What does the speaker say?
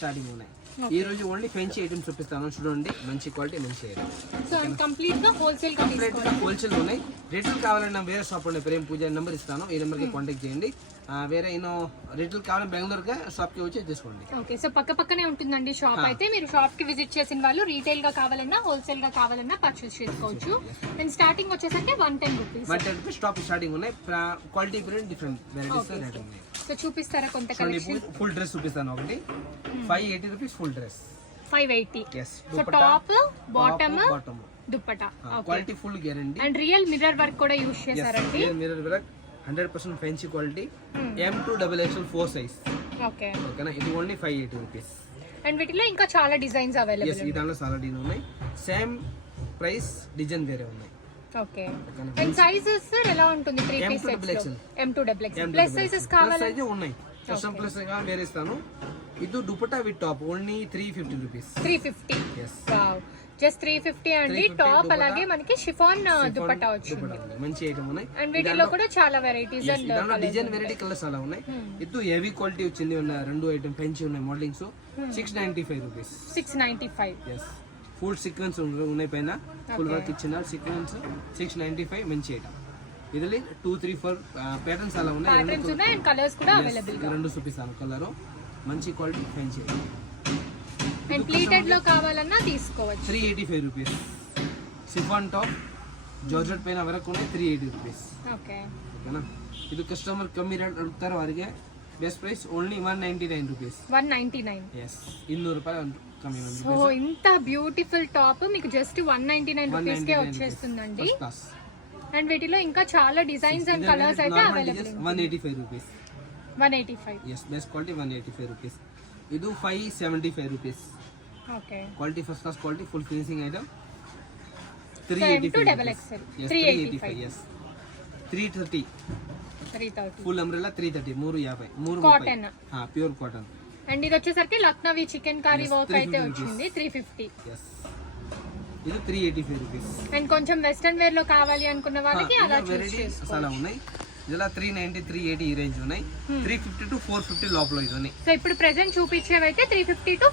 Starting ఉన్నాయి. ఈ రోజు ఓన్లీ ఫెన్సీ ఐటమ్స్ చూపిస్తాను, చూడండి. మంచి క్వాలిటీ, మంచి ఐటమ్. సో కంప్లీట్ గా హోల్సేల్ హోల్సేల్ ఉన్నాయి. రేట్లు కావాలన్నా వేరే షాప్ ఉండే ప్రేమ్ పూజ నెంబర్ ఇస్తాను, ఈ నెంబర్ కి కాంటాక్ట్ చేయండి. వేరే ఏమో రేట్లు కావాలని బెంగళూరు షాప్ కి వచ్చి తీసుకోండి. ఓకే, సో పక్కనే ఉంటుందండి షాప్. అయితే మీరు షాప్ కి విజిట్ చేసిన వాళ్ళు రీటైల్ గా కావాలన్నా హోల్సేల్ గా కావాలన్నా పర్చేస్ చేసుకోవచ్చు. అండ్ స్టార్టింగ్ వచ్చేసరికి 110 రూపీస్. 110 రూపీస్ టాప్ స్టార్టింగ్ ఉన్నాయి. క్వాలిటీ డిఫరెంట్ వెరైటీస్ రేట్ ఉన్నాయి. సో చూపిస్తారా కొంత కలెక్షన్? ఫుల్ డ్రెస్ చూపిస్తాను ఒకటి. 580 rupees full dress. 580. yes. So top bottom dupatta. Quality full guarantee. And real mirror work కూడా యూస్ చేశారండి. Mirror work 100% fancy quality. M2XXL 4 size. Okay ఓకేనా. ఇది ఓన్లీ 580 రూపీస్. అండ్ వీటిలో ఇంకా చాలా డిజైన్స్ అవైలబుల్. ఈ దాంట్లో చాలా డిజైన్ ఉన్నాయి. సేమ్ ప్రైస్, డిజైన్ వేరే ఉన్నాయి. ఓకే. అండ్ సైజెస్ ఎలా ఉంటుంది? 3 piece sets. M2XXL plus sizes కావాలా? సైజ్ ఉన్నాయి. కస్టమ్ ప్లస్ గా వేరే ఇస్తాను. ఇది dupatta with top only 350 rupees. 350. yes. Wow, just 350 అండి. టాప్ అలాగే మనకి షిఫాన్ దుపట్టా వచ్చింది. మంచి ఐటమ్ ఉన్నాయి. అండ్ వీటిలో కూడా చాలా varieties and design variety colours అలా ఉన్నాయి. ఇది హెవీ క్వాలిటీ వచ్చింది. రెండు ఐటమ్ పెంచి ఉన్నాయి modellings. 695 rupees. 695. yes. Full sequence ఉన్నాయి పైన. ఫుల్ వర్క్ ఇచ్చిన సీక్వెన్స్. 695 మంచి ఐటమ్. ఇది 2, 3, 4 ప్యాటర్న్స్ అలా ఉన్నాయి. ప్యాటర్న్స్ ఉన్నాయి అండ్ కలర్స్ కూడా అవైలబుల్ గా. రెండు చూపిస్తాను కలర్. మంచి క్వాలిటీ ఫ్యాన్సీ. అండ్ ప్లీటెడ్ లో కావాలన్నా తీసుకోవచ్చు. 385 రూపీస్. సిఫాన్ టాప్ జార్జెట్ పైన వరకు ఉన్నాయి. 380 రూపీస్. ఓకే ఓకేనా. ఇది కస్టమర్ కಮ್ಮಿ రేట్ అడుగుతారు వారికి. Best price only 199 rupees. 199. yes. 200 రూపాయలు కమ్మಿ ఉంది. సో ఇంత బ్యూటిఫుల్ టాప్ మీకు జస్ట్ 199 రూపీస్ కే వచ్చేస్తుందండి. అండ్ వీటిలో ఇంకా చాలా డిజైన్స్ అండ్ కలర్స్ అయితే available. 185 rupees. 185. yes. Best quality 185 rupees. ఇది 575 rupees. Okay. Quality first class quality full finishing item. 385. 385. yes. 330. Full umbrella 330. 350. Cotton. Pure cotton. And ఇది వచ్చేసరికి లక్నవీ చికెన్ కర్రీ వర్క్ అయితే వచ్చింది. 350. yes. ఇది 385 రూపీస్. అండ్ కొంచెం western wear లో కావాలి అనుకున్న వాళ్ళకి అలా వెరైటీస్ చాలా ఉన్నాయి. ఇలా 390, 380 ఈ రేంజ్ ఉన్నాయి. 350 to 450 లోపల ఇది ఉన్నాయి. సో ఇప్పుడు ప్రెసెంట్ చూపించేవైతే 350 to